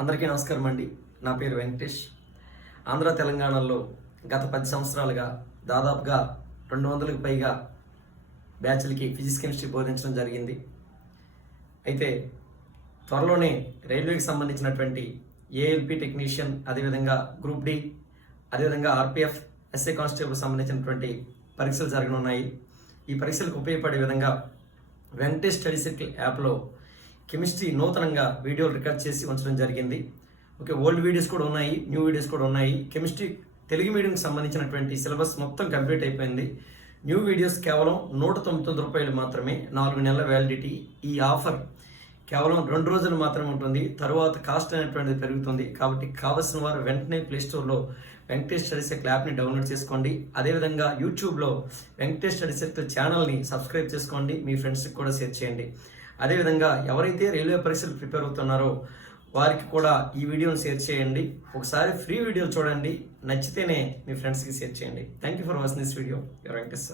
అందరికీ నమస్కారం అండి. నా పేరు వెంకటేష్. ఆంధ్ర తెలంగాణలో గత పది సంవత్సరాలుగా దాదాపుగా రెండు వందలకు పైగా బ్యాచ్లకి ఫిజిక్స్ కెమిస్ట్రీ బోధించడం జరిగింది. అయితే త్వరలోనే రైల్వేకి సంబంధించినటువంటి ఏఎల్పి టెక్నీషియన్ అదేవిధంగా గ్రూప్ డి అదేవిధంగా ఆర్పిఎఫ్ ఎస్ఏ కానిస్టేబుల్ సంబంధించినటువంటి పరీక్షలు జరగనున్నాయి. ఈ పరీక్షలకు ఉపయోగపడే విధంగా వెంకటేష్ స్టడీ సర్కిల్ యాప్లో కెమిస్ట్రీ నూతనంగా వీడియోలు రికార్డ్ చేసి ఉంచడం జరిగింది. ఓకే ఓల్డ్ వీడియోస్ కూడా ఉన్నాయి న్యూ వీడియోస్ కూడా ఉన్నాయి. కెమిస్ట్రీ తెలుగు మీడియంకి సంబంధించినటువంటి సిలబస్ మొత్తం కంప్లీట్ అయిపోయింది. న్యూ వీడియోస్ కేవలం నూట తొమ్మిది రూపాయలు మాత్రమే నాలుగు నెలల వ్యాలిడిటీ ఈ ఆఫర్ కేవలం రెండు రోజులు మాత్రమే ఉంటుంది. తరువాత కాస్ట్ అనేటువంటిది పెరుగుతుంది. కాబట్టి కావలసిన వారు వెంటనే ప్లే స్టోర్లో వెంకటేష్ స్టడీ సర్కిల్ యాప్ని డౌన్లోడ్ చేసుకోండి. అదేవిధంగా యూట్యూబ్లో వెంకటేష్ స్టడీ ఛానల్ని సబ్స్క్రైబ్ చేసుకోండి. మీ ఫ్రెండ్స్కి కూడా షేర్ చేయండి. అదేవిధంగా ఎవరైతే రైల్వే పరీక్షలు ప్రిపేర్ అవుతున్నారో వారికి కూడా ఈ వీడియోని షేర్ చేయండి. ఒకసారి ఫ్రీ వీడియో చూడండి. నచ్చితేనే మీ ఫ్రెండ్స్కి షేర్ చేయండి. Thank you for watching this video your Venkatesh